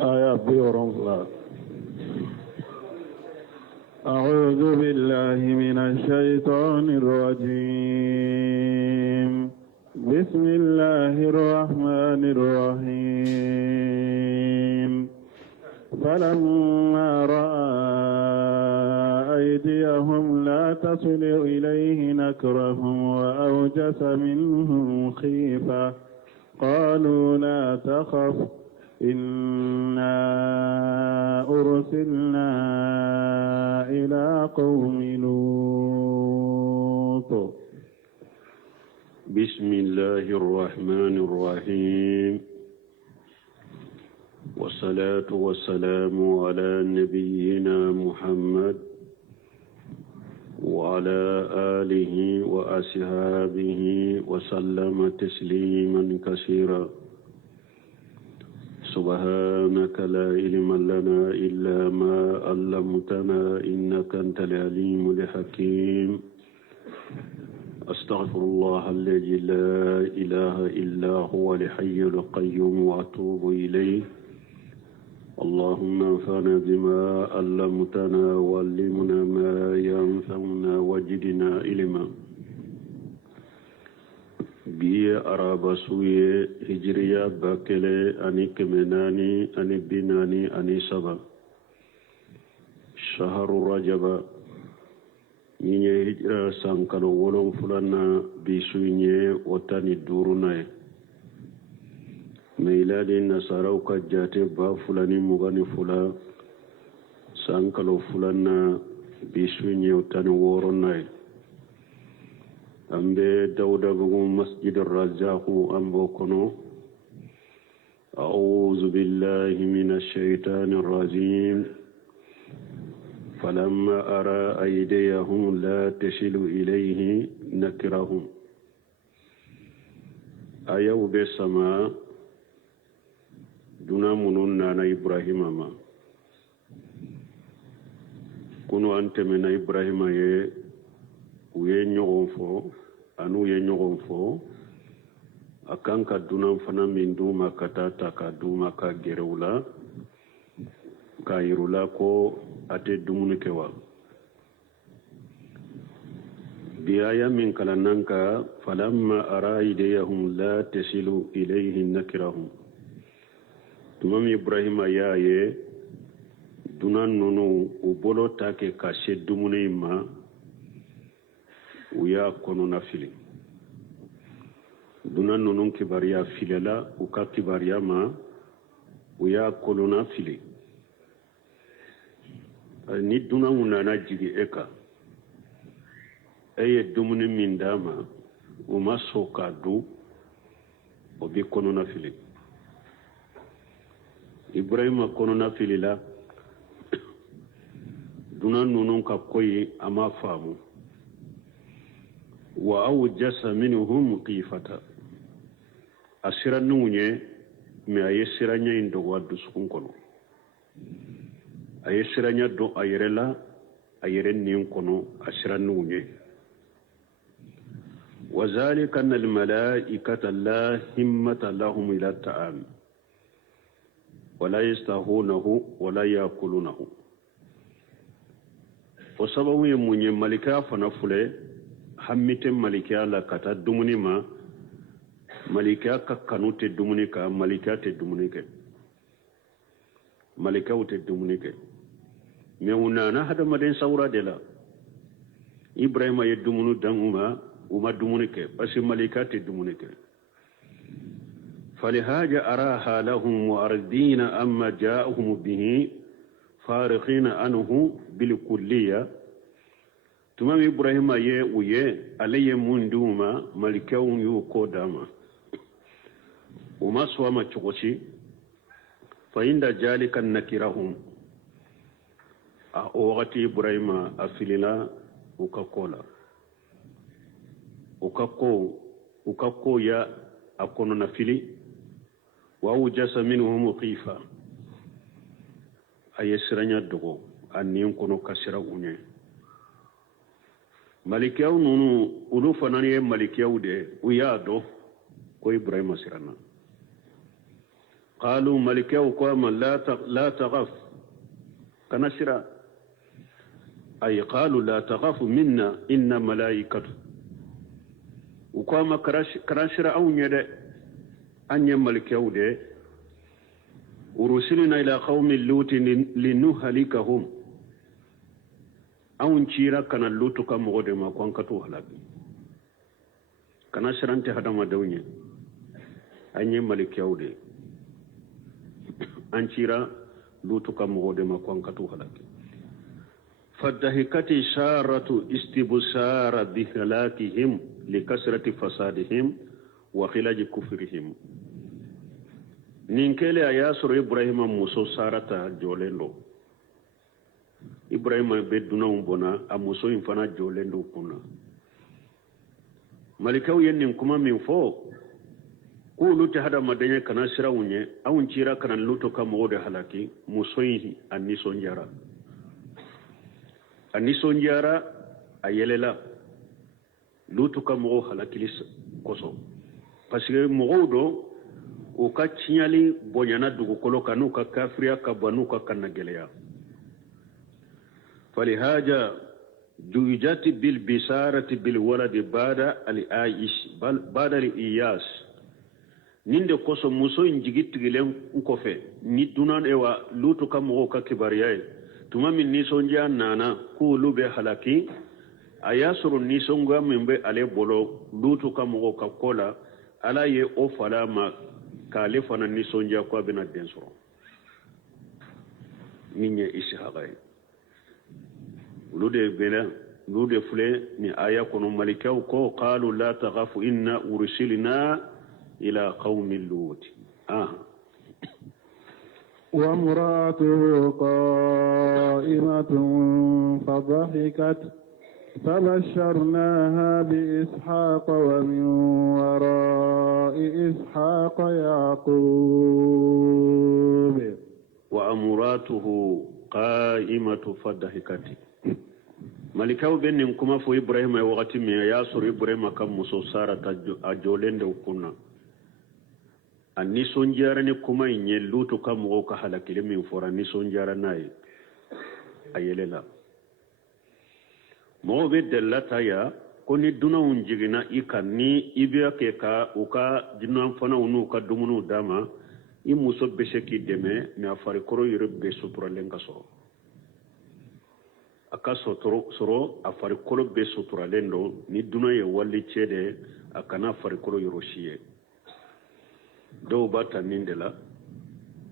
آية بيورنفلا. أعوذ بالله من الشيطان الرجيم. بسم الله الرحمن الرحيم. فلما رأى أيديهم لا تصل إليه نكرهم وأوجس منهم خيفة قالوا لا تخف إنا أرسلنا إلى قوم لوط. بسم الله الرحمن الرحيم، والصلاة والسلام على نبينا محمد وعلى آله وأصحابه وسلم تسليما كثيرا. سبحانك لا علم لنا إلا ما علمتنا إنك أنت العليم الحكيم. أستغفر الله الذي لا إله إلا هو الحي القيوم وأتوب إليه. اللهم انفعنا بما علمتنا وعلمنا ما ينفعنا وزدنا علما. biye araba suye hijriya bakele ani kemenani ani binani ani saba shaharu rajaba nye hijra sankalo wolon fulana bisuye otani durunaye meiladi nasarau ka jate ba fulani mugani fula sankalo fulana bisuye otani woronaye ambe dawda bugu masjid ar-razzaq ambo kono. a'udhu billahi minash shaitanir rajim. falamma ara aydiyahum la tasilu ilayhi nakirahum. ayaw be sama duna munun nana ibrahima ma kuno antemena ibrahima ye uye ɲɔgɔn fɔ anu ye ɲɔgɔn fɔ a kan ka dunan fana min d'u ma ka taa ta ka d'u ma ka gɛrɛ u la k'a yir'u la ko a tɛ dumuni kɛ wa. bi aya min kalannan ka falamma ara aydiyahum la tasilu ilayhi nakirahum. tuma min ibrahima y'a ye dunan ninnu u bolo ta kɛ ka se dumuni ma u y'a kɔnɔna fili. dunan ninnu kibariya filela u ka kibariya ma u y'a kɔnɔna fili. ni dunan nana jigi e kan e ye dumuni min d'a ma u ma sɔn k'a dun o bɛ kɔnɔna fili. ibrahima kɔnɔna filila dunan ninnu ka koyi a ma faamu. wa awjasa minhum qifata asira nunye me ayesira nya indo wa dusukun kono ayesira nya do ayerela ayere nin kono asira nunye. وذلك أن الملائكة لا همة لهم إلى الطعام ولا يستهونه ولا يأكلونه. وسبب يمني ملكا فنفله hammite malikiya la ka taa dumuni ma malikiya ka kanu tɛ dumuni kan malikiya tɛ dumuni kɛ malikaw tɛ dumuni kɛ mais u nana hadamaden sawura de la. ibrahima ye dumuni dan u ma dumuni kɛ parce que malikiya tɛ dumuni kɛ. falihaja araha lahum mu'ardina amma ja'ahum bihi fariqina anhu bilkulliya. tuma min ibrahima ye u ye ale ye mun d'u ma malikaw y'u ko d'a ma u ma sɔn a ma cogo si. fa inda jalika nakirahum o wagati ibrahima a filila u ka ko la. u ka ko ya a kɔnɔna fili. wa awjasa minhum khifa a ye siranya dogo a nin kɔnɔ ka sira u ɲɛ. malikiyaw ninnu olu fana ye malikiyaw de u y'a dɔn ko ibrahima siranna. qalu malikew koma la taghaf kana sira ay qalu la taghaf minna inna malaikatu ukoma karashira aw nyede anye malikew de urusilna ila qaumi lutin linuhlikahum aw chira kana lutu kam gode ma kwankatu halaki kana shirante hadama dawnye anye malikew de an cira lutu kam gode ma kwankatu halaki fadahikati sharatu istibsara bihalakihim likasrati fasadihim wa khilaji kufrihim ninkele ayasuru ibrahima muso sarata jolendo ibrahima beduna umbona amuso infana jolendo kuna malikaw yennin kuma min fo ko lutu hada madanya kana shirawunye awun cira kana lutu kam gode halaki musoyi annison jara ayelela lutu kam go halakilis koso parce que mogodo o ka cinyali bonyana dugu kolo kanu ka kafriya ka banu ka kanageleya falihaja jujati bil bisarati bil waladi bada al aish bada al iyas ninde koso muso njigitigilen nkofe ni dunan ewa lutu kam go ka kibariya tuma min ni sonja nana ku lube halaki ayasuru ni songa membe ale bolo lutu kam go ka kola ala ye o falama kale fana ni sonja ko bena densoro ninye ishaqa lude fule ni aya kono malikaw ko qalu la taghafu inna ursilna ila qaumin lut وامرأته قائمة فضحكت فبشرناها بإسحاق ومن وراء إسحاق يعقوب وأمراته قائمة فضحكت malikaw benin kuma fo ibrahima wakati mi yasur ibrahima kam muso sara ta ajolende kunna anni sonjara ni kuma nye lutu kam go ka halakile min fora ni sonjara nay ayelela mo be delata ya koni duna unjigina ikanni ibiya ke ka uka dinan fana unu ka dumunu dama i muso besheki deme mi afari koro yure be suturalen ka soro aka soro afari koro be suturalen do ni duna ye walli cede akana afari koro yoroshiye do bata nindela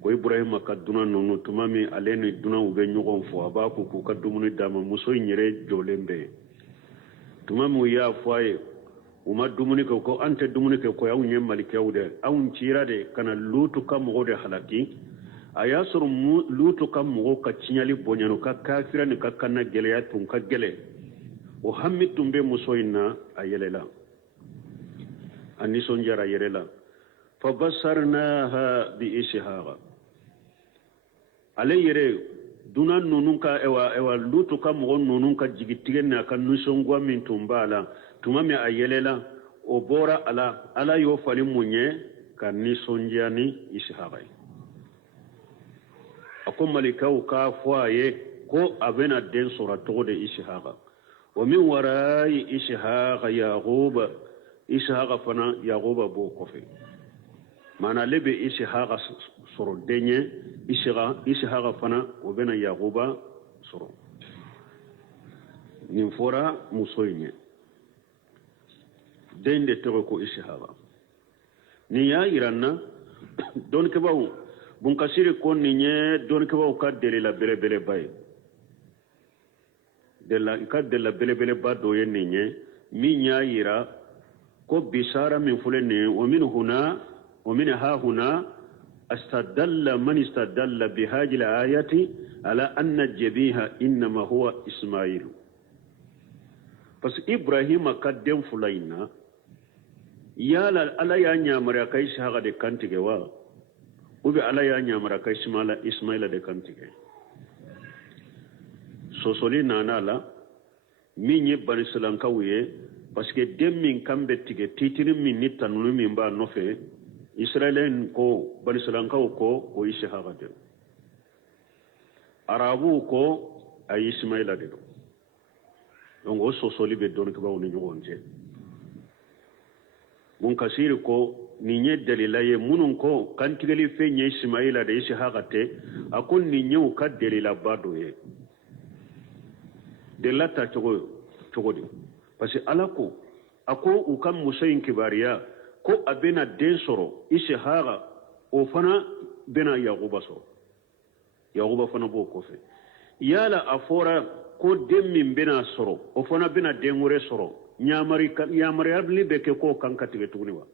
ko ibrahima ka duna nonu tumami aleni duna ube nyugon fo abaku ku ka dumuni dama muso nyere jolembe tumami ya foye uma dumuni ko ante dumuni ko yaw nyem malikewde awun cirade kana lutu kam gode halaki ayasur lutu kam go ka cinyali bonyano ka kafira ni ka kana gele ya tun ka gele o hammitum be muso inna ayelela anison jara yelela فبصرناها بإسحاق على يري دون نونكا اوا لوتو كام غون نونكا جيغتيغنا كان نسونغوا من تومبالا تومامي ايللا او بورا على يو فالي مونيه كان نسونجاني إسحاق اكو ملكاو كافوايه كو ابنا دين سوره تود إسحاق ومن وراء إسحاق يعقوب إسحاق فنا يعقوب بو كوفي mana lebe ishaqa soro denye ishaqa fana o bena yaquba soro nin fora musoyne dende to ko ishaqa ni ya iranna don ke bawo bun kasiri ko ni nye don ke bawo ka dele la bele bay de la bele ba do ye ni nye mi nya ira ko bisara min fulene o min huna ومن ها هنا استدل من استدل بهذه الآية على أن الجبيه إنما هو إسماعيل بس إبراهيم قدم فلينا يا لا يا نيامرا كايس هذا de kantige wa ubi ala ya nyamara kai Ismaila de kantige sosoli nanala minye bani salanka wuye parce que dem min kambe tige titiri min ni tanunu min ba nofe israelen ko banisalankaw ko o ishaqa de arabu ko ay ismaila de donc o sosoli be don ke bawo ni ñogonte mun kasiri ko ni nye dalila ye munun ko kantigali fe nye ismaila de ishaqa te akon ni nyew ka dalila bado ye de lata cogodi parce que ala ko ako u kam musayin kibariya ko abena den soro ishaqa o fana bena yaquba soro yaquba fana bo ko fe yala afora ko den min bena soro o fana bena den wore soro nyamari abli be ke ko kan katige tugni wa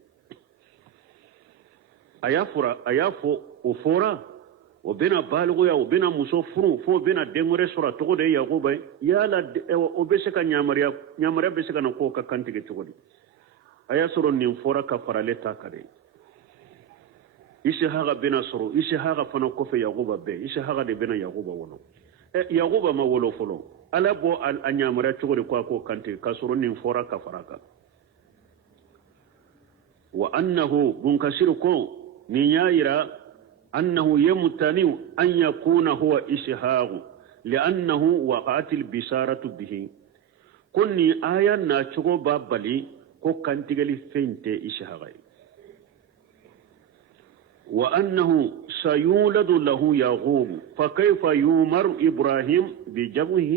ayafo o fora o bena balgo ya o bena muso furu fo bena den wore soro to de yaquba yala o be se ka nyamari be se ka na ko ka kan tige tugni aya soro nin fora ka faraleta kade ishaqa bena soro ishaqa fana ko fe yaquba be ishaqa de bena yaquba wono yaquba ma wolo folo ala bo a ñamara cogodi ko kante ka soro nin fora ka faraka wa annahu bun kasiru ko ni yayira annahu yamtani an yakuna huwa ishaqu li'annahu waqa'atil bisaratu bihi kunni aya na cogo ba bali ko kantigali fente ishaqa وأنه سيولد له يعقوب فكيف يؤمر إبراهيم بجبهه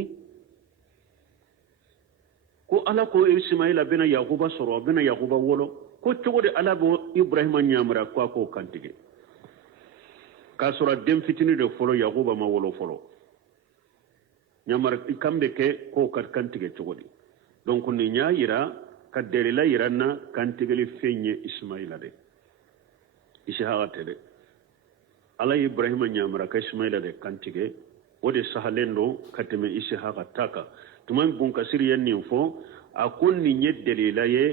ko ala ko ismaila bena yaquba soro bena yaquba wolo ko cogode ala bo ibrahima ñamara ko kantige ka sora dem fitini de folo yaquba ma wolo folo ñamara kambe ke ko kat kantige cogodi donc ni ñayira ka derila yiranna kantigeli feñe ismaila de ishaqa tede ala ibrahima ñamara ka ismaila de kantige wode sahalendo kateme ishaqa taka tuman bun kasir yanni fo akon ni nye delila ye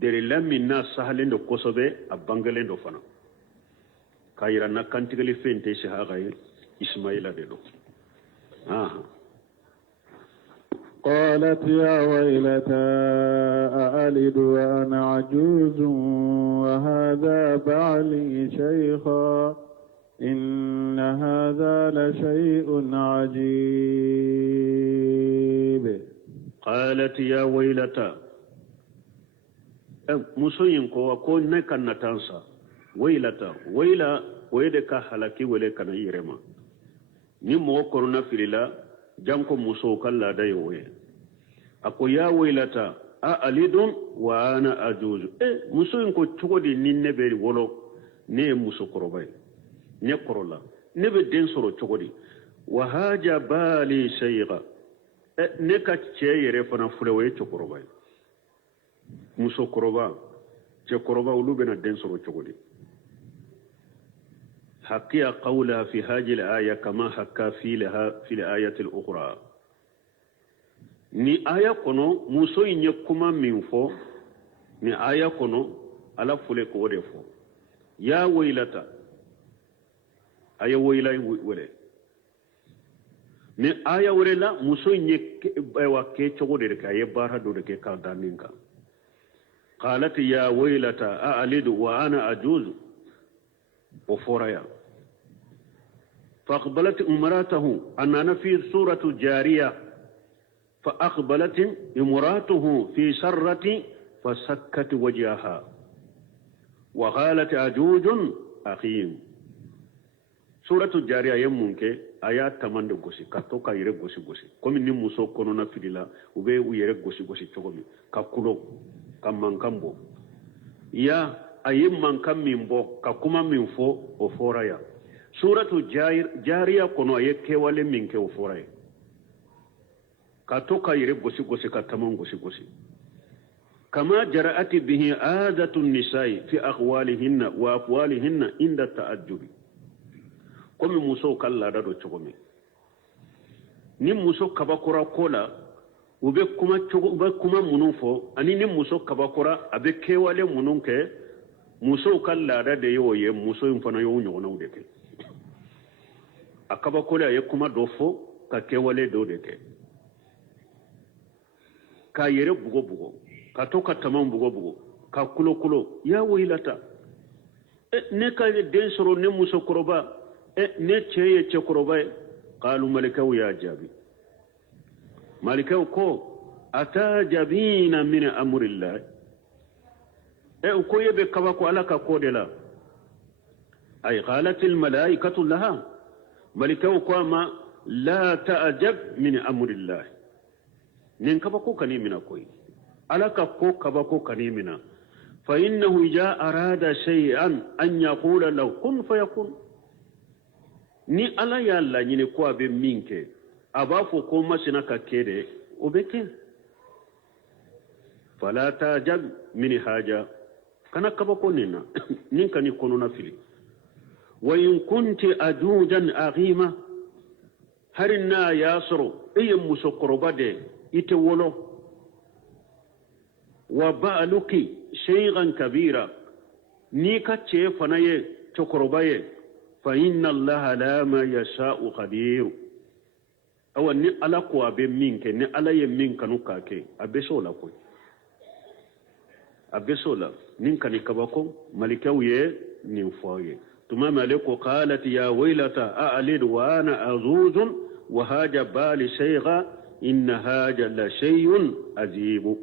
delila minna sahalendo kosobe a bangalendo fana kayira na kantigeli fente ishaqa ye ismaila de do قالت يا ويلتى أألد وأنا عجوز وهذا بعلي شيخا إن هذا لشيء عجيب قالت يا ويلتى musoyin ko ne kan na tansa wailata waila wede ka halaki wele kana yirema ni mo korona filila janko muso kala da yoye ako ya wailata a alidun wa ana ajuzu musoyin ko cogodi ninne be wolo ne muso korobay ne korola ne be den soro cogodi wa haja bali shayga ne ka ceyere fana fulewe cokorobay muso koroba ce koroba ulu bena den soro cogodi حكي قولها في هذه الآية كما حكى في الآية الأخرى ni aya kono muso nye kuma min fo ni aya kono ala fule ko de fo ya wailata aya wailai wele ni aya wala muso nye wa ke chogo de ka ye bara do de ke ka daninka qalat ya wailata a'lidu wa ana ajuzu وفوريا فأقبلت امراته أننا في سورة جارية فأقبلت امراته في سرة فسكت وجهها وقالت عجوز أخيم سورة الجارية يمونك آيات تمند غوسي كاتوكا يرك غوسي غوسي كومي نموسو كونونا فيلا وبي ويرك غوسي غوسي تشوغومي كاكولو كامانكامبو يا ayim man kam min bo ka kuma min fo o foraya suratu jariya kono ye kewale min ke o foraya ka to ka yire gosi gosi ka tamon gosi gosi kama jara'ati bihi adatu nisai fi aqwalihinna wa aqwalihinna inda ta'ajjubi komi muso kala da do chogomi ni muso kabakora kola ube kuma munun fo ani ni muso kabakora abe kewale munun ke muso kala da yo ye muso in fana yo nyona ude ke akaba kola ye kuma do fo ka kewale do de ke ka yere bugo bugo ka to ka tamam bugo bugo ka kulo kulo ya wailata ne ka den soro ne muso koroba ne cɛ ye cɛ koroba ye qalu malikaw y'a jaabi malikaw ko atajabina min amrillah u ko ye be kaba ko ala ka ko de la ay qalat al malaikatu laha malikaw ko ma la ta'jab min amrillah nin kaba ko kani mina koy ala ka ko kaba ko kani mina fa innahu ja arada shay'an an yaqula law kun fayakun ni ala ya la nyine ko abe minke aba fo ko masina ka kede o be ke fala ta'jab min haja kana kaba ko nina nin kani kono na fili wa in kunti ajudan aghima harina yasru ay musaqroba de ite wolo wa ba'luki shay'an kabira ni ka ce fanaye chokrobaye fa inna allaha la ma yasha'u qadir awan ni ala ko abe minke ni ala ye min kanu kake abe sola ko abe sola nin kani kabako malikaw ye nin foye tumama aleko qalat ya waylata a'lid wa ana azuzun wa haja bali shay'a inna haja la shay'un ajibu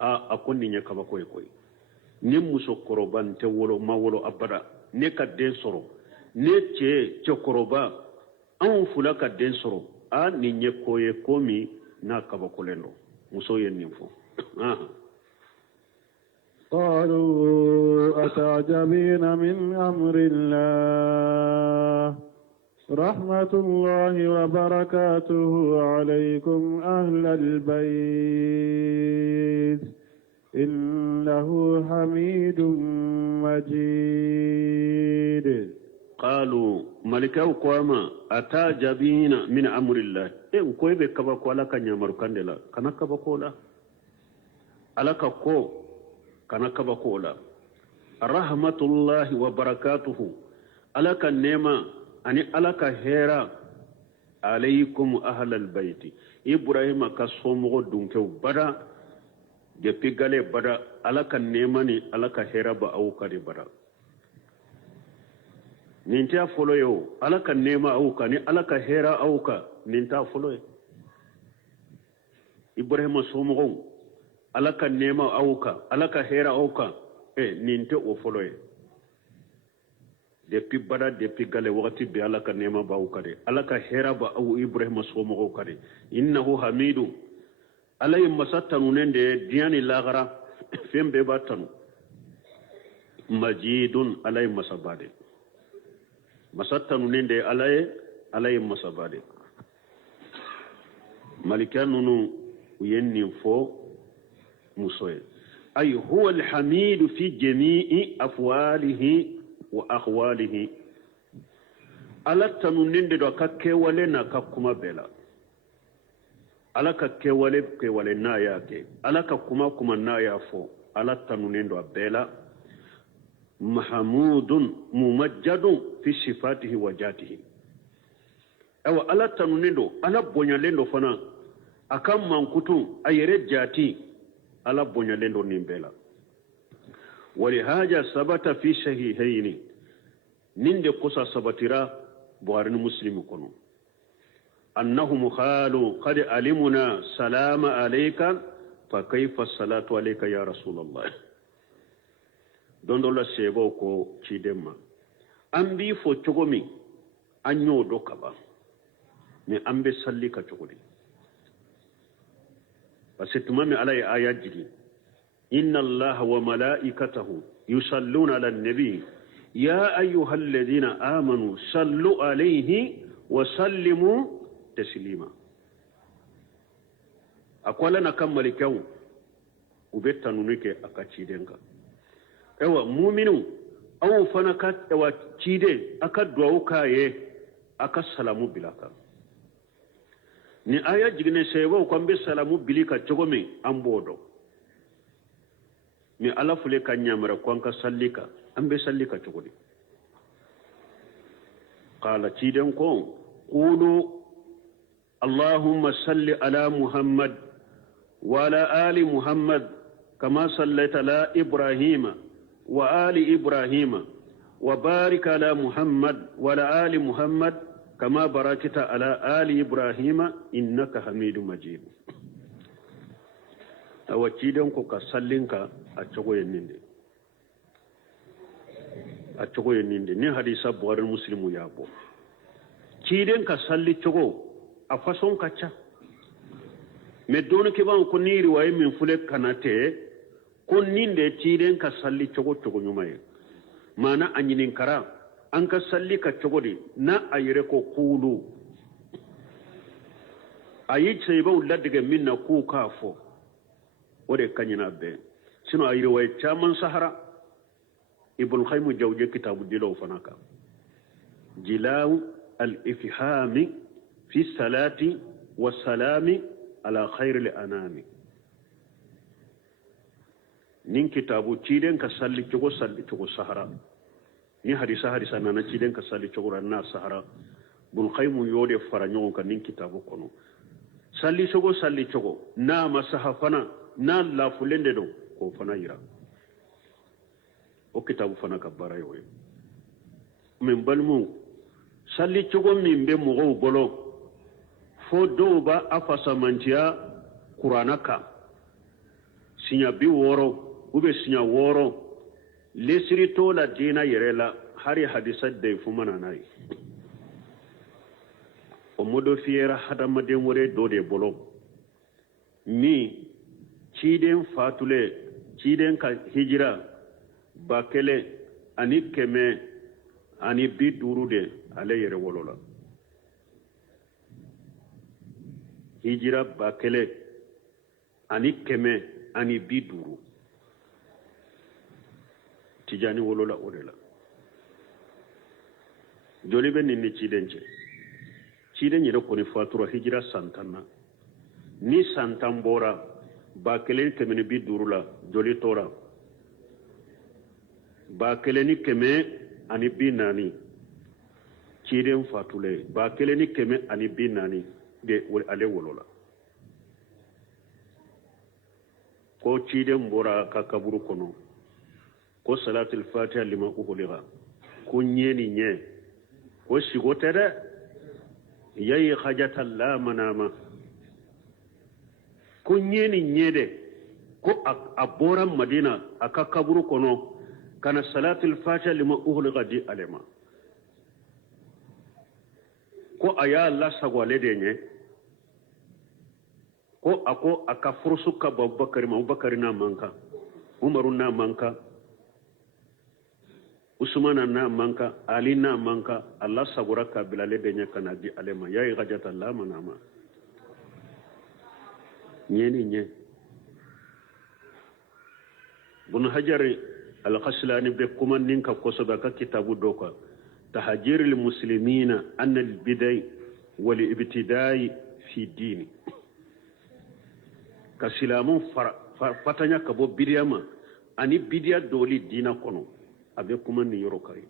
a konni nya kaba koy koy ni muso koroban te wolo mawolo abada ne ka den soro ne ce koroba an fula ka den soro a ni nye koye komi na kaba kolendo muso yen ninfo قالوا أتعجبين من أمر الله رحمة الله وبركاته عليكم أهل البيت إنه حميد مجيد قالوا ملكاو قواما أتعجبين من أمر الله وكوي بكبا قوالا كان يامر كاندلا كان كبا قولا ألا كو كان كبا قولا رحمة الله وبركاته ألا كان نيما ani alaka hera alaykum ahlal bayti ibrahima ka somogo dunkew bada depuis gale bada alaka nemani alaka hera ba awka de bada ninta folo yo alaka nema awka ni alaka hera awka ninta folo ibrahima somogo alaka nema awka alaka hera awka ninte o folo depuis bada depuis gale wakati be ala ka nema ba ukade ala ka hera ba aw ibrahima somo ko kade innahu hamidu alay masatanu nende diani lagara fembe batanu majidun alay masabade masatanu nende alay masabade malikanu yenni fo musoye ay huwa alhamidu fi jami'i afwalihi wa akhwalihi ala tanu ninde do ka kewale na ka kuma bela ala ka kewale na yake ala ka kuma na ya fo ala tanu nindo bela mahmudun mumajjadun fi sifatihi wa jatihi awa ala tanu nindo ala bonyalendo fana akam mankutu ayere jati ala bonyalendo nimbela ولهذا ثبت في صحيحين نند قصة ثبترا بخاري مسلم كنو أنهم قالوا قد علمنا سلام عليك فكيف الصلاة عليك يا رسول الله دون دولا سيبوكو تشيدما أمبي فو تشوغمي أنيو دوكابا مي أمبي سلي كتشوغلي فستمامي علي آيات جديد إن الله وملائكته يصلون على النبي يا أيها الذين آمنوا صلوا عليه وسلموا تسليما أقول لنا كم ملكو وبيتنونيك أكاتشيدنك أيوة مؤمنون أو فنكات أو تشيدن أكادوكا أكسلامو بلاكا ni aya jigne sebo ko mbe salamu bilika chogome ambodo mi ala fule ka nyamara ko ka sallika ambe sallika chogodi qala chiden ko qulu allahumma salli ala muhammad wa ala ali muhammad kama sallaita ala ibrahima وآل إبراهيم وبارك على محمد وعلى آل محمد كما باركت على آل إبراهيم إنك حميد مجيد أوكيدن كو كسلينك أتشغو ينندي ني حديث بوار المسلم يابو كيدن كسلي تشغو أفاسون كتشا مدون كبان كوني رواية من فلك كانته كونين دي كيدن كسلي تشغو نيوماي مانا أنينين كرا أنك سلي كتشغو دي نا أيركو قولو أيج سيبو لدغ منا كو كافو ودي كانينا بي سنو أي رواية شامان سهرة ابن القيم جوجي كتاب ديلو فناكا جلاو الإفهام في الصلاة والسلام على خير الأنام نين كتابو تشيدن كسالي تشغو سهرة ni hadisa nana ciden ka sali cogora na sahara bun khaymu yode fara nyon ka nin kitabu kono sali cogo na masahafana na la fulende do ko fana yira o kitabu fana ka bara yoy min balmu sali cogo min be mo bolo fo do ba afasa mantia qur'ana ka sinya bi woro ube sinya woro lesiri to la dina yerela hari hadisa de fumana nai o modo fiera hada maden wore do de bolo mi ciden fatule ciden ka hijira bakele ani keme ani bi durude ale yere wolola hijira bakele ani keme ani bi duru tijani wolola odela joli ben ni ciden yere ko ni fatura hijira santanna ni santambora bakele kemeni bi durula joli tora bakele ni keme ani bi nani ciden fatule bakele ni keme ani bi nani de ale wolola ko ciden bora ka kaburu kono ko salatul fatiha lima uhuliga ko nyeni nye ko sigotere yayi khajata la manama ko nyeni nyede ko abora madina aka kaburu kono kana salatul fatiha lima uhuliga di alema ko aya la sagwale de nye ko ako aka fursuka babakar na manka umaru na manka usmana na manka ali na manka allah sagura ka bilale de nya kana di alema yayi gajata la manama nyeni nye bun hajar al-qaslani be kuma ninka kosoba ka kitabu doka tahajir al-muslimina an al-bidai wal ibtidai fi dini ka silamun fatanya ka bo bidiyama ani bidiya doli dina kono abe kuma ni yoro kari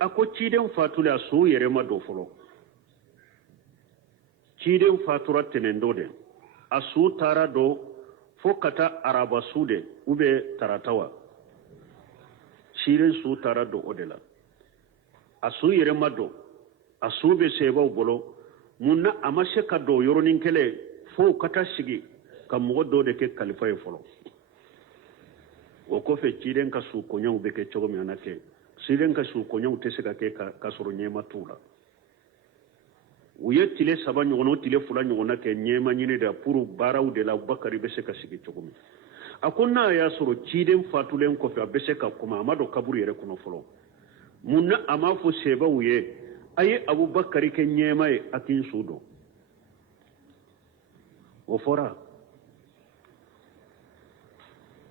ako ciden fatula su yere ma do folo ciden fatura tenendo de asu tara do fokata araba sude ube taratawa ciden su tara do odela asu yere ma do asu be seba bolo munna amashe ka do yoro ninkele fo kata sigi kam do de ke kalifa e folo o ko fe ciden ka su ko nyaw be ke cogo mi anake ciden ka su ko nyaw tese ka ke ka soro nyema tula uye tile saba nyono tile fula nyona ke nyema nyine da puru baraw de la bakari be se ka sigi cogo mi akonna ya soro ciden fatulen ko fe be se ka kuma amado kaburu yere kuno folo munna ama fo seba uye aye abubakari ke nyema e akin sudo o fora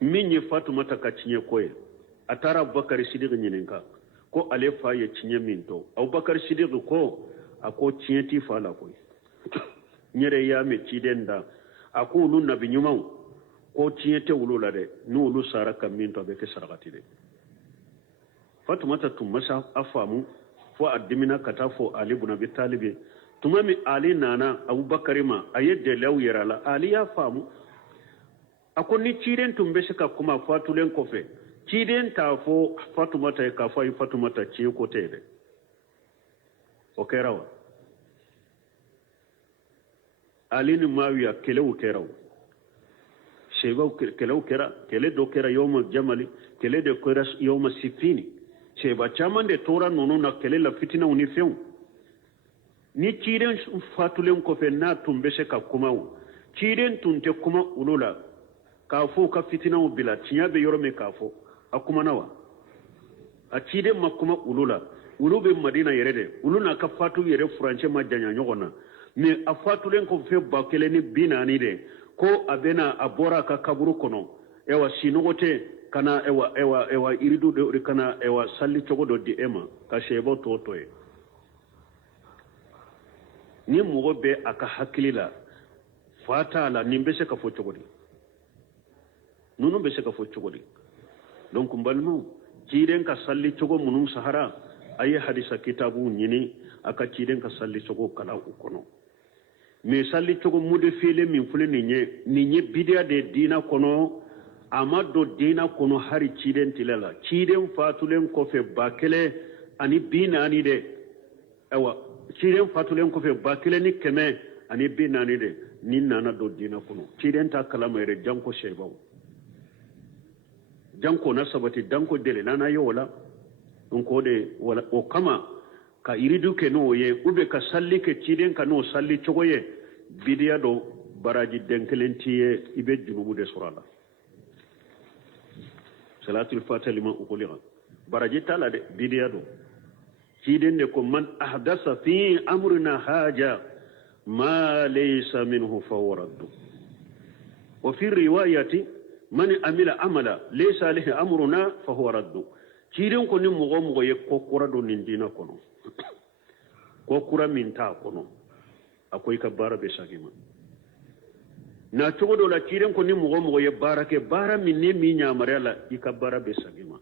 min ye fatumata ka cinye koye a tara abubakar sidiq ɲininka ko ale fa ye cinye min to abubakar sidiq ko a ko cinye ti fa la koye ɲere ya me ciden da a ko olu nabi ɲumanw ko cinye tɛ olu la dɛ ni olu sara ka min to a bɛ kɛ sarakati de fatumata tun masa a faamu fo a dimina ka taa fɔ ali bun abi talibi tuma min ali nana abubakari ma a ye dɛlɛw yɛrɛ la ali y'a faamu a ko ni ciden tun bɛ se ka kuma fatulen kɔfɛ ciden ta fo fatumata ka fo ay fatumata ci ko tede o kerawa alini mawiya kelewu keraw sheba kelewu kera kele do kera yawma jamali kele de kera yawma sifini sheba chaman de tora nono na kele la fitina uni few ni ciden fatulen ko fe na tumbe se ka kumaw ciden tunte kuma ulula ka fo ka fitina bila tinya be yorome ka fo akuma nawa a ciden makuma ulula ulube madina yerede uluna ka fatu yere franche majanya nyogona me a fatulen ko fe bakele ni binani de ko abena abora ka kaburu kono ewa sinogote kana ewa iridu de kana ewa salli chogodo di ema ka shebo totoe ni mugo be aka hakilila fata la nimbe se ka fo chogodi nunu be se ka fo chogodi donc mbalmu ciden ka salli chogo munum sahara ayi hadisa kitabu nyini aka ciden ka salli chogo kala ukono me salli chogo mude fele min fule ninye bidia de dina kono amado dina kono hari ciden tilala ciden fatulen kofe bakele ani binani de ewa ciden fatulen kofe bakele ni keme ani binani de ni nana do dina kono ciden ta kalama ere janko shebaw janko na sabati danko dele nana yola ko de wala o kama ka iridu ke no ye ube ka salli ke ciden ka no salli chogoye bidiya do baraji denkelentiye ibe junubu de surala salatul fatih liman uqulira baraji tala de bidiya do ciden de ko man ahdasa fi amrina haja ma laysa minhu fawarad wa fi riwayati man amila amala laysa alayhi amruna fahuwa raddu ciden ko ni mogo ye kokura do nin dina kono kokura min ta kono akoy ka bara be sagima na cogo do la ciden ko ni mogo ye bara ke bara min ne mi nyamare la ika bara be sagima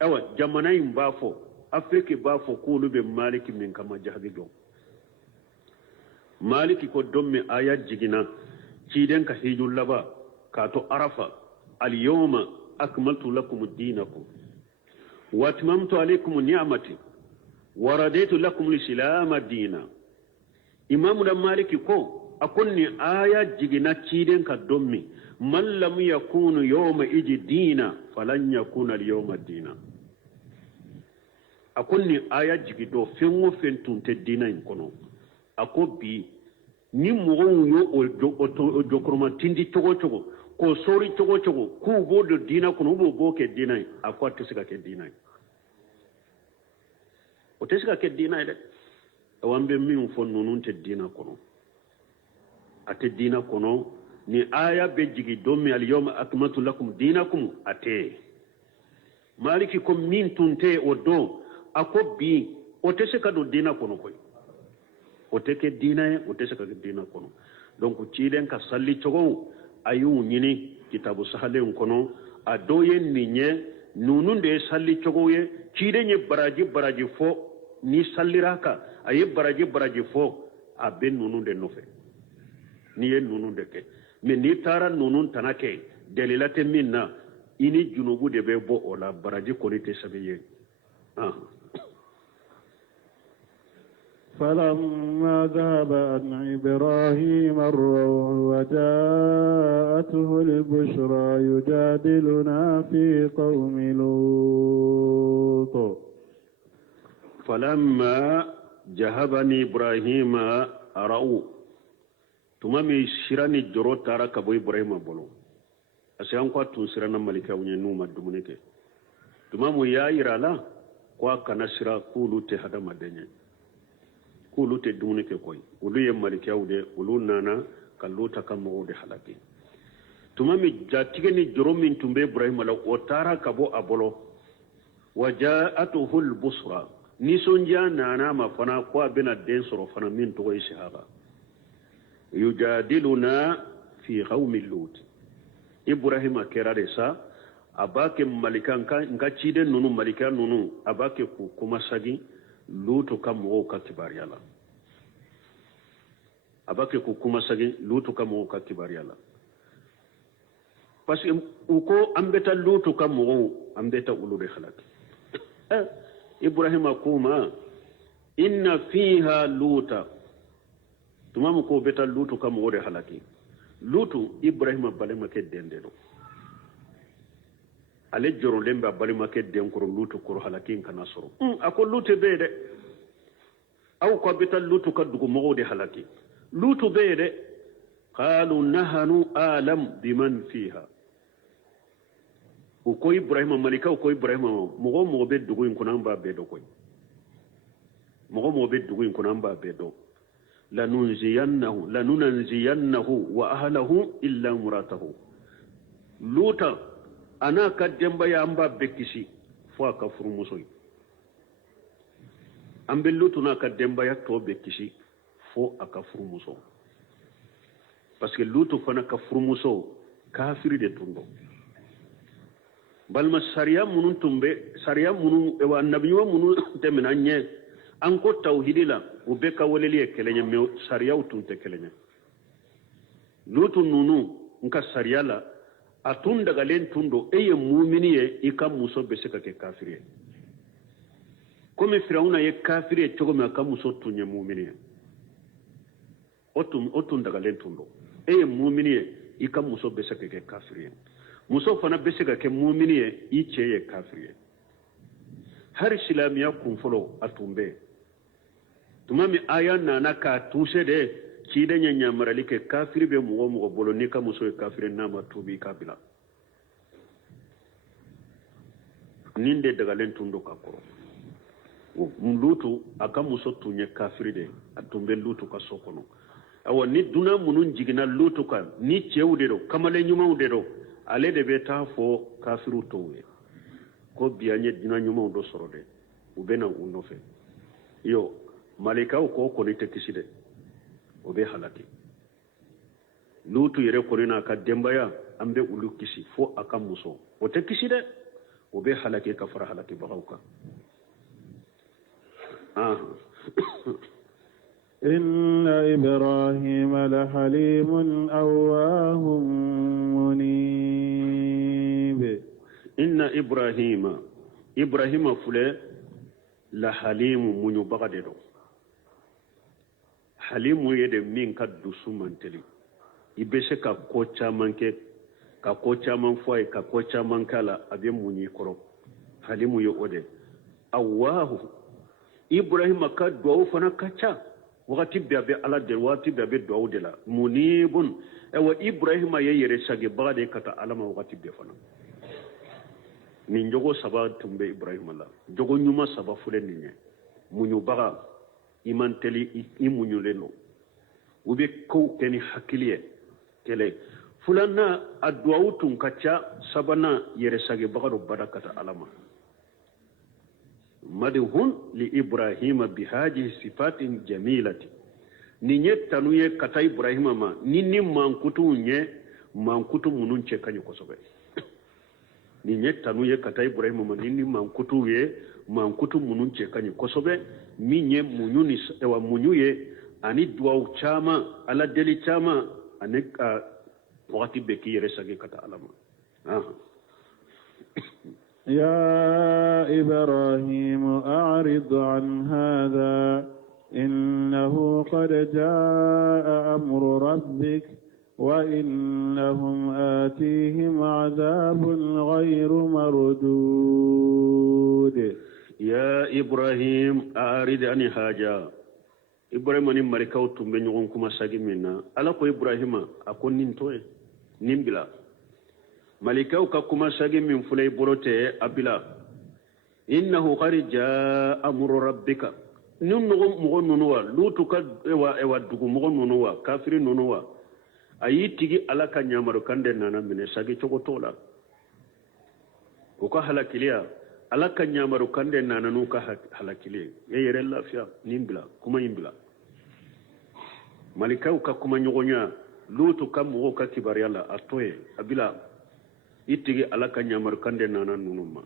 awa jamana im bafo afrique bafo ko lube maliki min kama jahbi do maliki ko domme aya jigina ciden ka hijul laba ka to arafa al yawma akmaltu lakum dinakum واتممت عليكم نعمتي ورديت لكم الاسلام دينا امام مالك كو اكوني آية جينا تشيدن كدومي من لم يكون يوم اجي دينا فلن يكون اليوم دينا akunni aya jigi do fengo fentun te dina in kono akobi ni mogo yo o jokroma tindi togo togo ko sori togo togo ku bo do dina kono bo ke dina akwa tisika ke dina o tisika ke dina de awambe min fon nunun te dina kono ate dina kono ni aya be jigi do mi al yawma akmaltu lakum dinakum ate maliki ko min tunte o do akobi o tisika do dina kono koy o teke dina o tisika ke dina kono donc ci den ka salli togo ayu nyini kitabu sahalen kono a doyen ninye nunun de salli chogoye cidenye baraji fo ni salliraka aye baraji fo a ben nunun de nofe ni ye nunun de ke me ni tara nunun tanake delilate minna ini junubu de be bo ola baraji konite sabiye فلما ذهب عن إبراهيم الروع وجاءته البشرى يجادلنا في قوم لوط فلما جهبني إبراهيم أرأو تمامي شيراني جرو تارا كبو إبراهيم بولو أسيان قوات تنسيرانا ملكا ونينوما دومنيكي تمامو يا إرالا قوات كنسيرا كولو تهدى مدنيا kulu te dumuni ke koy ulu ye malikiyaw de ulu nana kalluta kam mo de halaki tumami jatige ni joromin tumbe ibrahim la o tara kabo abolo wajaatuhu albusra ni sonja nana ma fana ko bena den soro fana min to koy shahaba yujadiluna fi qawmi lut ibrahim akera de sa abake malikan ka ngachide nunu malikan nunu abake ku kuma sagi lutu kam mo ka kibariyala abake ko kuma sagi lutu kam mo ka kibariyala parce que uko ambeta lutu kam mo ambeta ulude halaki ibrahima kuma inna fiha luta tumamu ko beta lutu kam wode halaki lutu ibrahima balema ke dendeno ale joro lemba balema ke den ko lutu ko halakin kana soro ako lute bede aw ko beta lutu ka dugu mo wode halaki lutu bede qalu nahanu alam biman fiha ko ibrahima malika ko ibrahima mo be dugu in kunan ba be do koy mo be dugu in kunan ba be do lanunziyannahu wa ahlahu illa muratahu luta ana kaddem baya amba bekisi fo aka furu musoy ambe lutu na kaddem baya to bekisi fo aka furu muso parce que lutu fana ka furu muso kafiri de tundo balma sariya munun tumbe sariya munun wa nabiyyu munun temenanye an ko tawhidila o be ka woleli kelenya me sariya utunte kelenya lutu nunu nka sariya la atun daga len tundo eye mu'mini ye ikam muso be se ka ke kafiri comme firauna ye kafiri to me ka muso tunye mu'mini otun daga len tundo eye mu'mini ye ikam muso be se ka ke kafiri muso fana be se ka ke mu'mini ye i ce ye kafiri har islamiya kun folo atumbe tumami aya nana ka tuse de cide nya marali ke kafiri be mugo bolo ni ka muso e kafiri na ma tubi kabila ninde daga len tundo ka koro lutu aka muso tunye kafiri de atumbe lutu ka sokono awa ni duna munun jigina lutu kan ni cewde do kamale nyuma de do ale de be ta fo kafiru towe ko bianye dina nyuma do sorode ubena unofe yo malika ko ni tekiside o be halaki lutu yere ko na ka dembaya ambe ulu kisi fo aka muso o tekiside o be halaki ka fara halaki bagauka إن إبراهيم لحليم أواه منيب إن إبراهيم فلان لحليم منو بغدرو halimu yede min ka dusu manteli ibe se ka ko caman ke ka ko caman foye ka ko caman kala abe munyi koro halimu yo ode awahu ibrahima ka do fana kacha wakati biabe ala de wakati biabe do de la munibun ewa ibrahima ye yere sage bagade kata alama wakati be fana ni jogo saba tumbe ibrahima la jogo nyuma saba fule ninye munyu baga imanteli imunyuleno ube ko keni hakiliye kele fulanna adwautun kacha sabana yere sage bagado barakata alama madhun li ibrahima bihaji sifatin jamilati ninye tanuye kata ibrahima ma nini mankutu nye mankutu mununche kanyo kosobe ninye tanuye kata ibrahima ma nini mankutu ye mankutu mununche kanyo kosobe minye munyuni ewa munyuye ani duwa chama ala deli chama aneka wakati beki yere sage kata alama يا إبراهيم أعرض عن هذا إنه قد جاء أمر ربك وإنهم آتيهم عذاب غير مردود يا إبراهيم أعرض عن هذا إبراهيم أني مريكاو تنبي نغنكما ساقي منا ألاكو إبراهيم أكون ننتوي نمبلا ملكاو كما ساقي من فلي بروتي أبلا إنه قد جاء أمر ربك نغم مغن ننوى لوتك إوا دغو مغن ننوى كافر ننوى أي تيجي ألاكا نيامرو كاندنا من ساقي چوكو تولا وكا حلاكيليا ألاكا نيامرو كاندنا نوكا حلاكيليا ييري الله فيها نمبلا كما يمبلا ملكاو كما نغنيا لوتك مغوكا كباريالا أطوي أبلا itigi alaka nyamar kande nana nunuma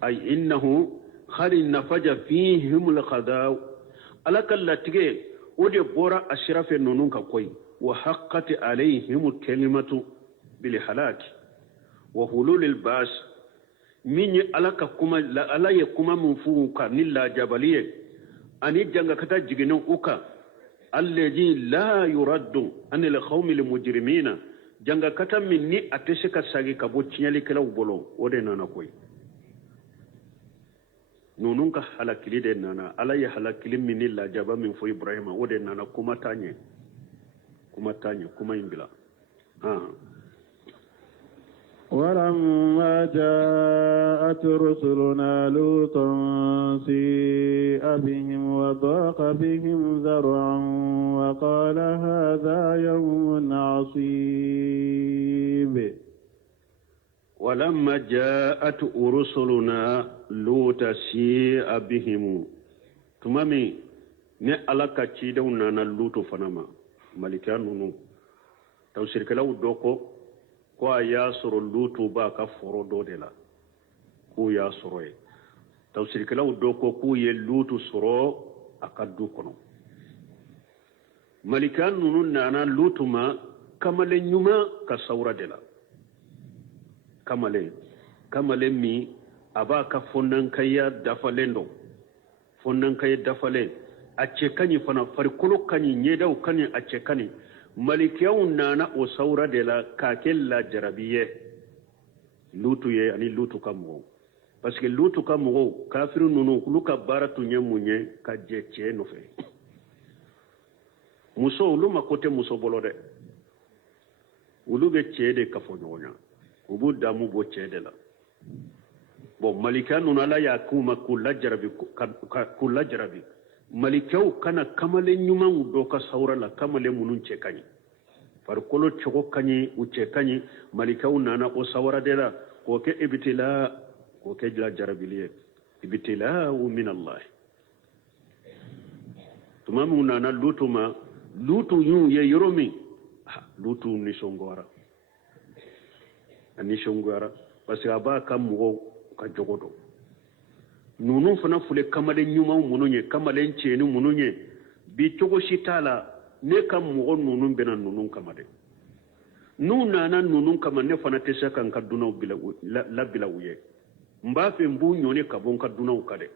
ay innahu khali nafaja fihim alqada alaka latige ode bora ashrafe nunun ka koy wa haqqati alayhim kalimatu bil halak wa hulul al bas min ye ala ka kuma la ala ye kuma mun fu ka ni la jabaliye ani janga kata jiginin uka allazi la yuraddu anil qawmi al mujrimina janga kata min ni atese ka sagi ka bo tinyali kala bolo wode nana koy nunun ka halakili de nana ala ye halakili min ni la jaba min fu ibrahima wode nana kuma tanye kuma imbila ولما جاءت رسلنا لوطا سيء بهم وضاق بهم ذرعا وقال هذا يوم عصيب ولما جاءت رسلنا لوطا سيء بهم تمامي ne ala ka cidenw nana lutu fana ma malikiya nunu tawsirkelaw dɔ ko a y'a sɔrɔ lutu b'a ka foro dɔ de la k'u y'a sɔrɔ ye tawsirkelaw dɔ k'u ye lutu sɔrɔ a ka du kɔnɔ malikiya nunu nana lutu ma kamalen ɲuman ka sawura de la kamalen min a b'a ka fondankaya dafalen dɔn fondankaya dafalen a cɛ kaɲi fana farikolo kaɲi ɲɛdaw kaɲi a cɛ kaɲi malikiyaw nana o sawura de la k'a kɛ lajarabi ye lutu ye ani lutu ka mɔgɔw parce que lutu ka mɔgɔw kafiri ninnu olu ka baara tun ye mun ye ka jɛ cɛ nɔfɛ muso olu ma ko tɛ muso bolo dɛ olu bɛ cɛ de kafɔ ɲɔgɔn na u b'u damu bɔ cɛ de la bon malikiya ninnu ala y'a k'u ma k'u lajarabi malikaw kana kamalen ɲumanw dɔ ka sawura la kamalen minnu cɛ ka ɲi farikolo cogo ka ɲi u cɛ ka ɲi malikaw nana o sawura de la k'o kɛ ibtila k'o kɛ jarabili ye ibtila min Allah tuma min nana lutu ma lutu y'u ye yɔrɔ min lutu nisɔngɔra parce que a b'a ka mɔgɔw ka jogo dɔn nunu fana fule kamalen ɲumanw minnu ye kamalen cɛni minnu ye bi cogo si t'a la ne ka mɔgɔ nunu bɛna nunu kama dɛ n'u nana nunu kama ne fana tɛ se ka n ka dunanw labila u ye n b'a fɛ n b'u ɲɔni ka bɔ n ka dunanw kan dɛ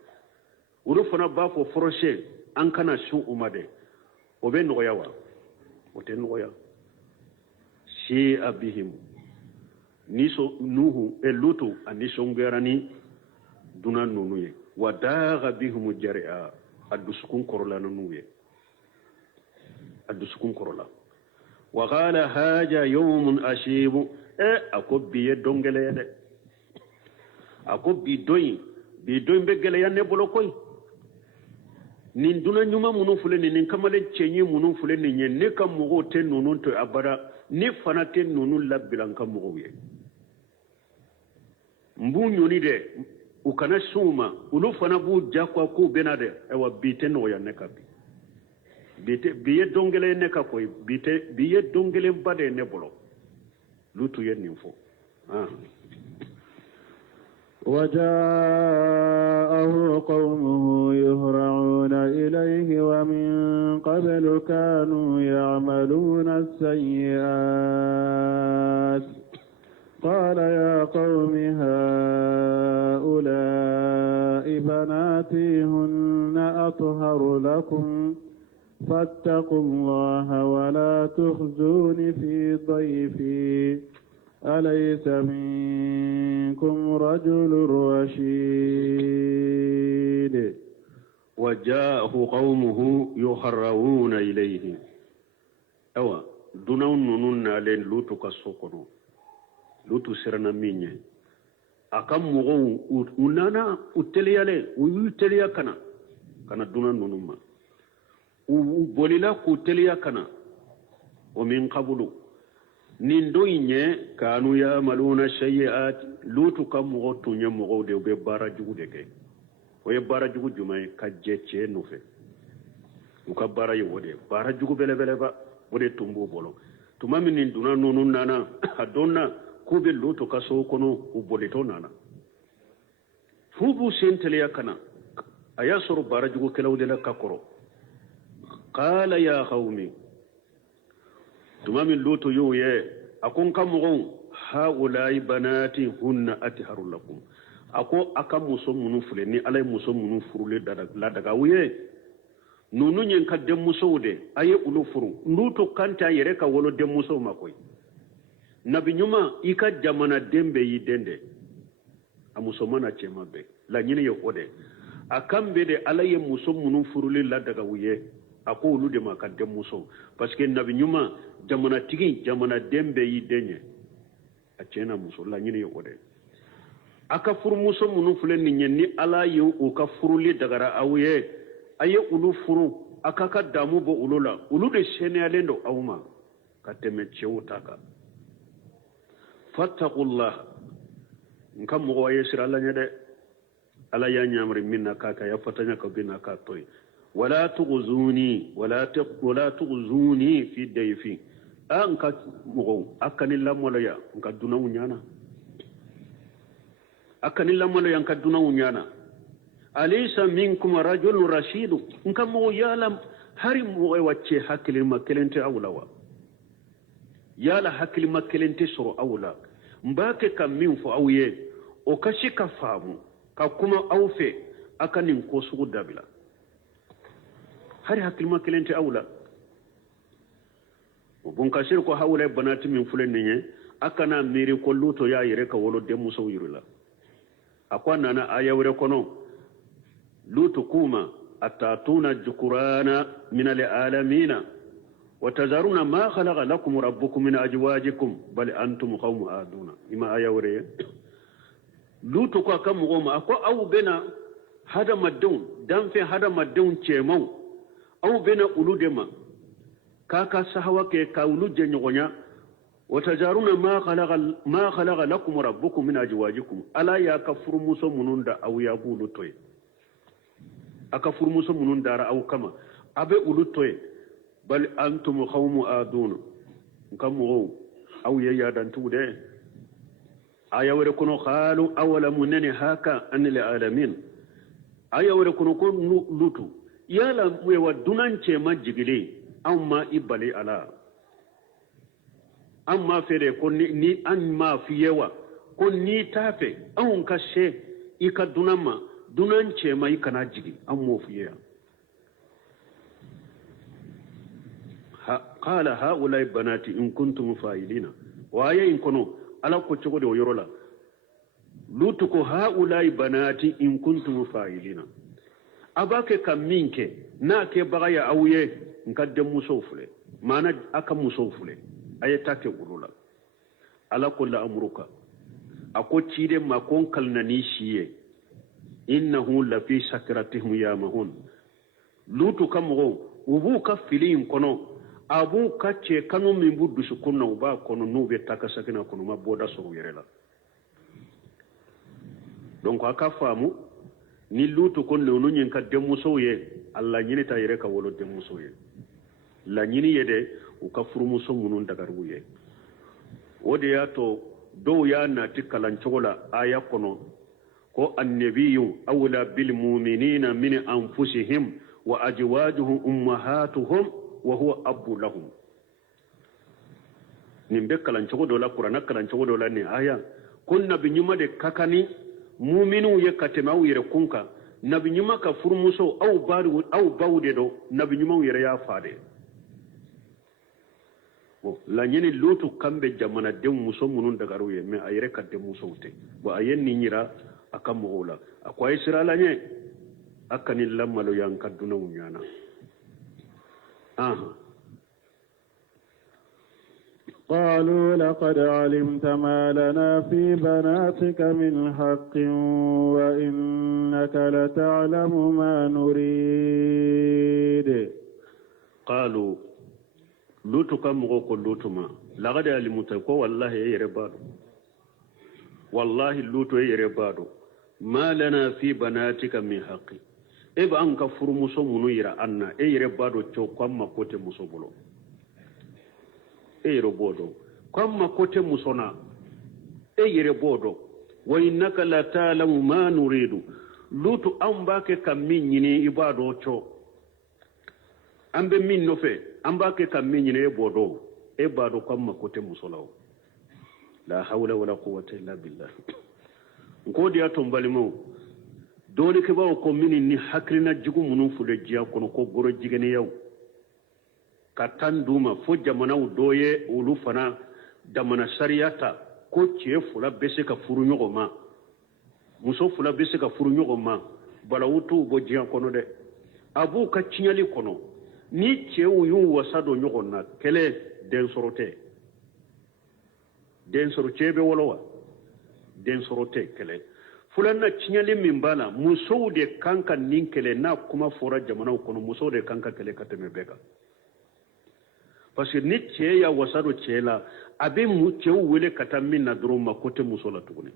olu fana b'a fɔ fɔrɔsɛ an kana sun u ma dɛ o bɛ nɔgɔya wa o tɛ nɔgɔya si abihim nuhu lutu a nisɔngoyara ni dunan nunu ye wa daga bihum jari'a a dusukun kɔrɔla nunu ye a dusukun kɔrɔla wa qala haja yawmun ashibu a ko bi ye don gɛlɛya dɛ a ko bi don bɛ gɛlɛya ne bolo koyi nin dunan ɲuman minnu filɛ nin kamalen cɛɲi minnu filɛ nin ye ne ka mɔgɔw tɛ ninnu to abada ne fana tɛ ninnu labila n ka mɔgɔw ye n b'u ɲɔni dɛ u kana sun u ma olu fana b'u jakwa k'u bɛna dɛ ayiwa bi tɛ nɔgɔya ne ka bi ye don gɛlɛn ne ka koyi bi ye don gɛlɛnba de ye ne bolo lutu ye nin fɔ وجاءه قومه يهرعون إليه ومن قبل كانوا يعملون السيئات قال يا قوم هؤلاء بناتي هن أطهر لكم فاتقوا الله ولا تخزون في ضيفي أليس منكم رجل رشيد وجاءه قومه يهرعون إليه أوا دونون نوننا لين لوتو كسوكونو lutu sirana minye akam mugo unana uteliyale uyuteliya kana duna nunuma bolila ku teliya kana o min qabulu nindo inye kanu ya maluna shay'at lutu kam mugo tunye mugo de be barajugu de ke o ye barajugu jumay ka jeche nufe uka bara yode barajugu bele ba wode tumbu bolo tumami nin duna nunu nana adonna ko be lutu ka so kono u bolito nana fubu senteliya kana aya soro barajugu kelawde la kakoro qala ya qaumi tumami lutu yuye akon kam mugon haulai banati hunna atharu lakum ako aka muso munu fule ni alay muso munu furule la daga wuye nunu nyen ka dem muso de aye ulu furu nduto kanta yere ka wolo dem muso makoy nabi nyuma ika jamana dembe yi dende a muso mana chema be la nyine yo ode akambe de alaye muso munu furule la daga wuye ako ulu de maka dem muso parce que nabi nyuma jamana tigi jamana dembe yi denye a chena muso la nyine yo ode aka furu muso munu fule ni ni ala yo o ka furule dagara awuye aye ulu furu aka ka damu bo ulu la ulu de seneyalen do awma ka teme chewutaka fattaqullah nkam mo waye sira la nyade ala ya nyamri minna kaka ya fatanya ka bina ka toy wala tughzuni fi dayfi an ka mo akani la molaya nka duna unyana akani la molaya nka duna unyana alaysa minkum rajulun rashidu nkam mo yala hari mo wacce hakili makelente awlawa yala hakili makelente soro awla mbake kam min fo awye o kashi ka famu ka kuma awfe akanin ko sugu dabila hari hakili makelente awla bon kashir ko hawla banati min fulen nye akana miri ko luto ya yire ka wolo de muso yirula akwana na ayawre kono luto kuma atatuna jukurana min alalamina وتذرون ما خلق لكم ربكم من أزواجكم بل أنتم قوم عادون إما آية وريه لوتو كم قوم أكو أو بنا هذا مدون دم في هذا مدون تيمو أو بنا أولودما كاكا سهوا كأولود جنيغنيا وتذرون ما خلق لكم ربكم من أزواجكم ألا يكفر موسى منوندا أو يقولوا توي أكفر موسى منوندا أو كما أبي أولود توي بل أنتم قوم آدون كم أو يادن تودي آية وركنوا قالوا أولا منني هاكا أن العالمين آية وركنوا كون لوتو يالا ويودونان ما جيجلي أما إبالي على أما فيري كون ني أما فيوا كون ني تافي أون كشي إيكا دونما دونان ما إيكا جيجي أمو فيها قال هؤلاء بناتي إن كنتم فاعلين وآية إن كنوا ألا كتشغل ويرولا لوتكو هؤلاء بناتي إن كنتم فاعلين أباك كمينك ناكي بغايا أويه نقدم مصوفلي مانا أكا مصوفلي أي تاكي ورولا ألا كل أمرك أكو تشيري ما كون كالنانيشيه إنه لفي سكرتهم يامهون لوتو كمغو وبوكا فيلين كنو abu kace kanu min buddu su kunna ba kono nube takasakina kono maboda so yerela donc aka famu ni lutu kon le nunyin ka demu soye alla nyini ta yere ka wolo demu soye la nyini yede u ka furumu so munun daga ruye wode ya to do ya na tikalan chogola aya kono ko annabiyyu awla bil mu'minina min anfusihim wa azwajuhum ummahatuhum وهو أبو لهم نمبك كلام شو دولا قرآن كلام شو دولا نهاية كن نبي نيما ده كاكني مؤمنو يكتماو يركونكا نبي نيما كفرموسو أو باودو نبي نيما يريا فاده la nyini lutu kambe jamana dem muso munun daga ruye me ayre kadde muso te bo ayen ni nyira akam wala akwai sira la nye akani lamalo yang kaduna unyana قالوا لقد علمت ما لنا في بناتك من حق وإنك لتعلم ما نريد قالوا لوتك مغوكو لوتما لقد علمت والله يربادو والله لوتو يربادو ما لنا في بناتك من حق eba an ka furu muso munu yira anna e yere bado cho kwamma kote muso bolo e yere bodo kwamma kote muso na e yere bodo wa innaka la ta'lamu ma nuridu lutu an bake kam min nyini ibado cho ambe min no fe an bake kam min nyini e bodo e bado kwamma kote muso lawo la hawla wala quwwata illa billah ngodi ato mbalimo dole ke bawo ko mini ni hakrina jigu munun fude jiya kono ko goro jigene yaw katan duma fo jamana doye ulu fana damana sariyata ko ce fula bese ka furu nyogo ma muso fula bese ka furu nyogo ma balawutu bo jiya kono de abu ka cinyali kono ni ce uyun wasado nyogo na kele den sorote den soro cebe wolowa den sorote kele fulanna cinyali min bana muso de kanka nin kele na kuma fora jamana kono muso de kanka kele kateme beka parce que ni ce ya wasado ce la abe mu ce wele kata min na doro ma kote muso la tuguni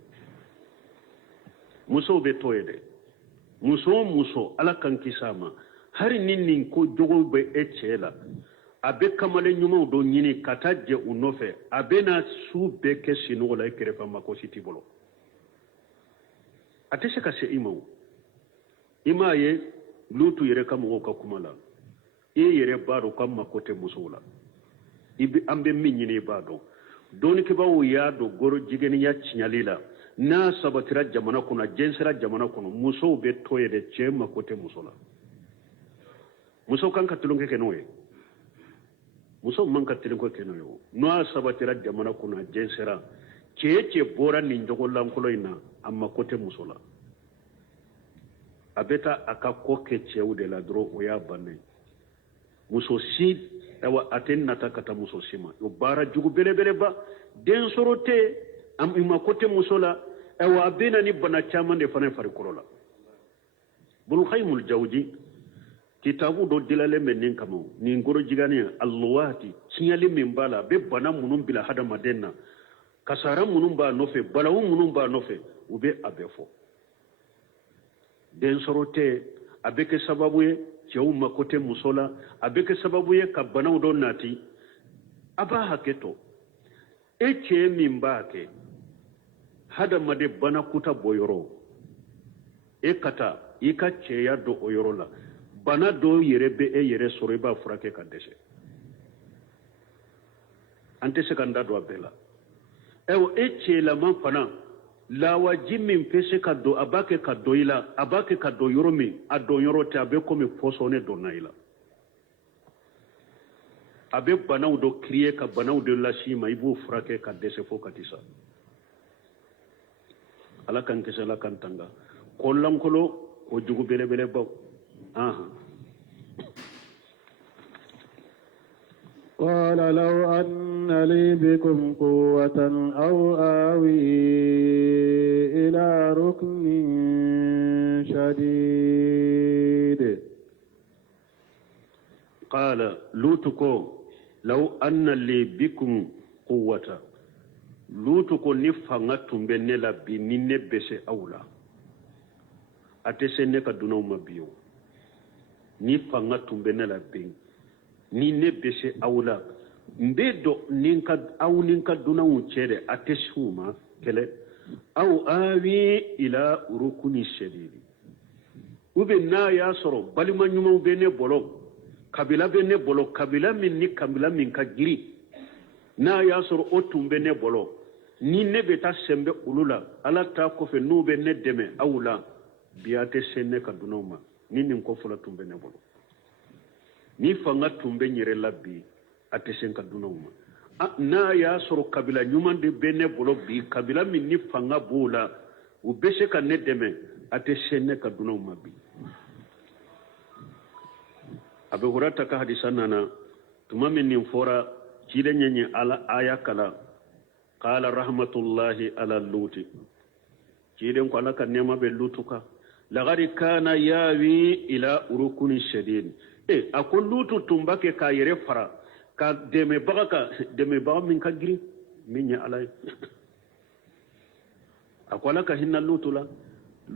muso be toye de muso ala kan kisama hari nin ko jogo be e ce la abe kamale nyuma do nyini kata je unofe abe na su be ke sinu la kerefa ma ko siti bolo atese ka se ima ye lutu yere kam ko ka kumala e yere baro kam ma kote muso la ibi ambe minyini bado doni ke bawo ya do goro jigeni ya chinyalila na sabatira jamana kuna jensira jamana kuna muso be toye de chema kote musola muso kan ka tulunge ke noye muso man ka tulunge ke noye no sabatira jamana kuna jensira che bora ni njogo lankulo ina amma kote musola abeta akako ke cheude la dro o ya banne muso si ewa aten nata kata muso sima yo bara jugu bele ba den sorote am ima kote musola ewa bena ni bana chama de fana fari korola bul khaymul jawji kitabu do dilale menin kamo ni ngoro jigani alwati chinyali mimbala be bana munum bila hada madenna kasara munum ba nofe balawu munum ba nofe ube abefo den sorote abeke sababu ye cewu makote musola abeke sababu ye ka banaw do nati aba haketo e ce min baake hada made bana kuta boyoro e kata ika ce ya do oyoro la bana do yere be e yere sore ba furake ka dese ante se kanda do abela ewo e ce la man fana la wajimin pese ka do abake ka do ila abake ka do yoro mi ado yoro te abe ko mi posone do na ila abe banaw do kriye ka banaw de la shima ibu frake ka dese fo katisa ala kan kese la kan tanga kollam kolo ko jugu bele baw aha قال لو أن لي بكم قوة أو آوي إلى ركن شديد قال لوتكو لو أن لي بكم قوة لوتكو نفهمتم بنلا بنين بس أولا أتسنك دونو مبيو نفهمتم بنلا بين ni ne bese awla mbedo ninka duna wuchere ateshuma kele aw awi ila rukuni shadidi ube na ya soro balima nyuma be ne bolo kabila min ni kabila min ka giri na ya soro otumbe ne bolo ni ne beta sembe ulula ala ta ko fe nube ne deme awla biate senne ka dunoma ni nin ko fula tumbe ne bolo ni fanga tumbe nyere labbi atesen ka dunoma na ya soro kabila nyuman de bene bolo bi kabila min ni fanga bula u bese ka ne deme atesen ne ka dunoma bi abe hurata ka hadisana na tuma min nin fora cide nyenye ala aya kala qala rahmatullahi ala luti cide ko ala ka nema be lutuka lagari kana yawi ila urukuni shadid akon lutu tumbake ka yere fara ka deme baga min ka giri min ya alay akola ka hinna lutu la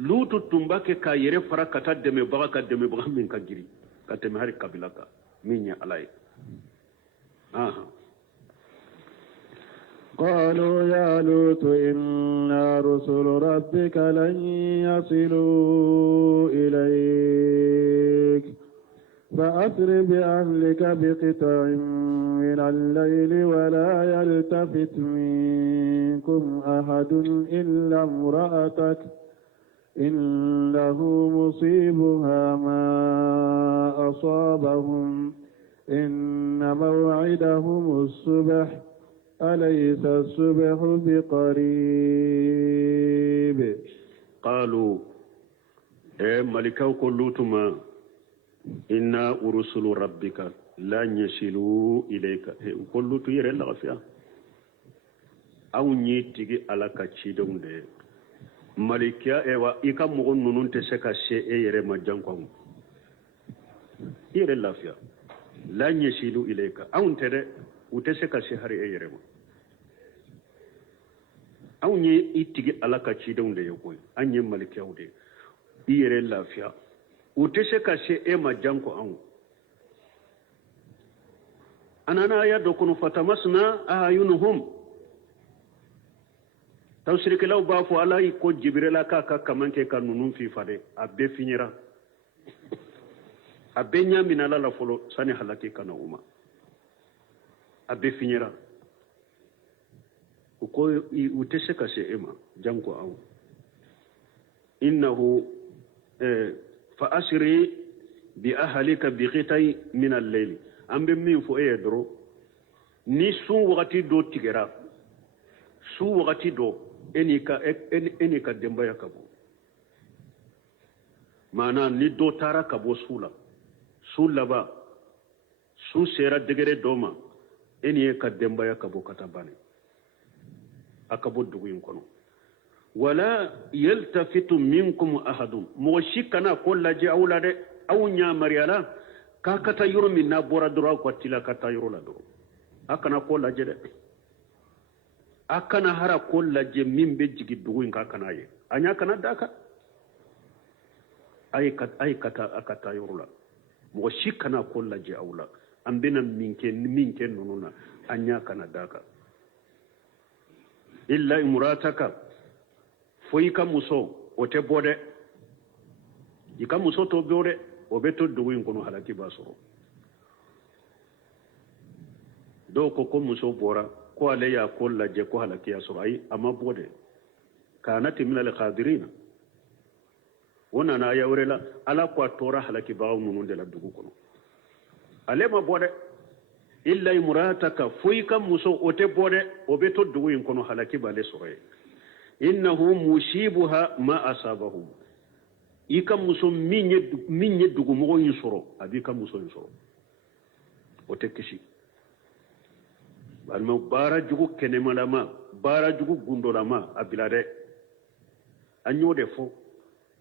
lutu tumbake ka yere fara ka ta deme baga min ka giri ka teme hari kabila ka min ya alay aha قالوا يا لوط إنا رسل ربك لن يصلوا إليك فأسر بأهلك بقطع من الليل ولا يلتفت منكم أحد إلا امرأتك إنه مصيبها ما أصابهم إن موعدهم الصبح أليس الصبح بقريب قالوا ملكاو كلوتما إنا أرسل ربك لا يصلوا إليك كلوتو يرى لغفيا أو نيتيجي على كتشيدون ده ملكيا إيوا إيكا مغن نون تسكا شيء يرى مجانكم يرى لغفيا لا يصلوا إليك أو نترى وتسكا شيء هري يرى أو نيتيجي على كتشيدون ده يقول أني ملكيا ودي يرى لغفيا uteseka se ema janko an anana ya dokunu fatamasna ayunuhum tawsirike law bafu alai ko jibrila ka kamanke kan nunun fi fade abbe finyira abbe nyamina la folo sani halaki kana uma abbe finyira uko uteseka se ema janko an innahu فأسري بأهلك بقطع من الليل أم بمين فو يدرو ni su wakati do tigera su wakati do eni ka demba ya kabo mana ni do tara kabo sula sula ba su sera degere doma eni ka demba ya kabo katabane akabo dugu yin kono wala yaltafitu minkum ahadun moshikana kollaje awlade awnya mariala ka kata yuro minna bora dura ko tila kata yuro la duro akana kollaje de akana hara kollaje mimbe jigi dugu in kana ye anya kana daka ay kata akata yuro la moshikana kollaje awla ambina minke nununa anya kana daka illa imrataka foyi ka muso o te bode i ka muso to bode o be to dugu in kono halaki ba soro do ko muso bora ko ale ya ko laje ko halaki ya soro ai amma bode kanati min al khadirin wona na ya wurela ala ko tora halaki ba mun de la dugu kono ale ma bode illa imrataka foyi ka muso o te bode o be to dugu in kono halaki ba le soro innahu musibuha ma asabahum ika muso minye dugu mogo yin soro abika muso yin soro o te kisi balma bara jugu kenemalama bara jugu gundolama abilade anyo de fo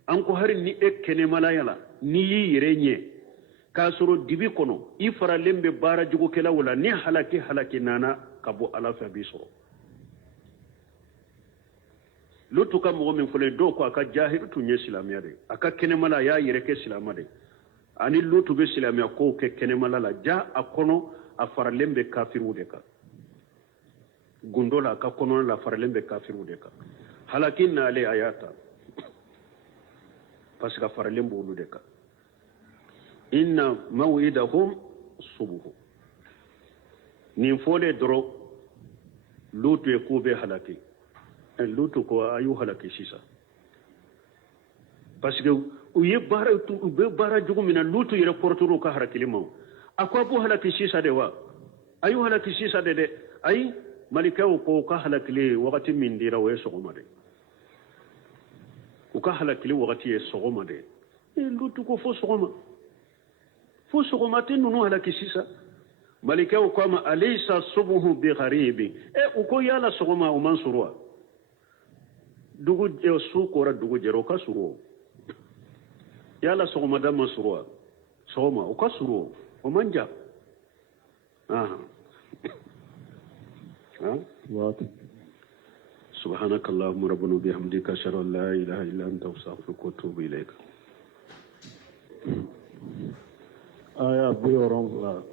anko hari ni kenemala yala ni yirenye ka soro dibi kono ifara lembe bara jugu kela wala ni halaki nana kabo alafa bi soro lutu ka mogo min fole do ko aka jahil tu nye silamiya de aka kenemala ya yire ke silama de ani lutu be silamiya ko ke kenemala la ja akono a faralembe kafiru de ka gundola ka kono la faralembe kafiru de ka halakin na ale ayata pasika faralembe ulu de ka inna mawidahum subuhu ni fole dro lutu e kube halaki lutu ko ayu halaki sisa parce que uye bara tu be bara jugu mina lutu yere porturu ka harakilima akwa bu halaki sisa de wa ayu halaki sisa de ay malikaw ko ka halakile wakati min dira wa sogoma de ko ka halakile wakati e sogoma de lutu ko fo sogoma tin nunu halaki sisa malikaw ko ma alaysa subhu bi gharibi uko yala sogoma o mansurwa dugu su kora dugu jero ka suru yala sogoma da masuru sogoma o ka suru o manja سبحانك اللهم ربنا وبحمدك اشهد ان لا اله الا انت استغفرك واتوب اليك آية بيورون